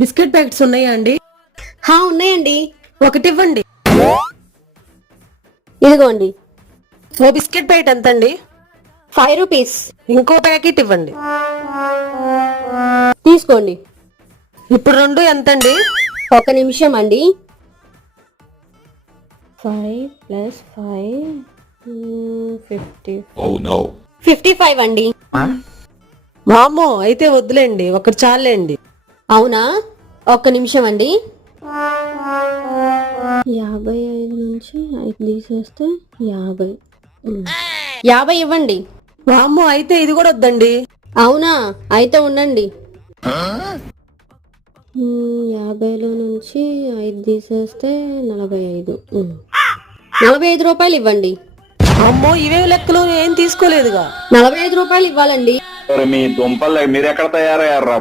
Biscuit packets ఉన్నాయా అండి? ఉన్నాయండి. ఒకటి ఇవ్వండి. ఇదిగోండి. ఓ బిస్కెట్ ప్యాకెట్ ఎంత అండి? 5 రూపీస్. ఇంకో ప్యాకెట్ ఇవ్వండి. తీసుకోండి. ఇప్పుడు రెండు ఎంత అండి? 1 నిమిషం అండి. 5 + 5 50. 55 అండి. వామ్మో, అయితే వద్దులేండి, ఒకటి చాలండి. అవునా? 1 నిమిషం అండి. 55 నుంచి 5 తీసేస్తే 50. 50 ఇవ్వండి. వామ్మో, అయితే ఇది కూడా వద్దండి. అవునా? అయితే ఉండండి. 50లో నుంచి 5 తీసేస్తే 45. 45 రూపాయలు ఇవ్వండి. అమ్మో, ఇవేం లెక్కలు, ఏం తీసుకోలేదుగా. 45 రూపాయలు ఇవ్వాలండి. మీ దుంపలు మీరు ఎక్కడ తయారయ్యారా?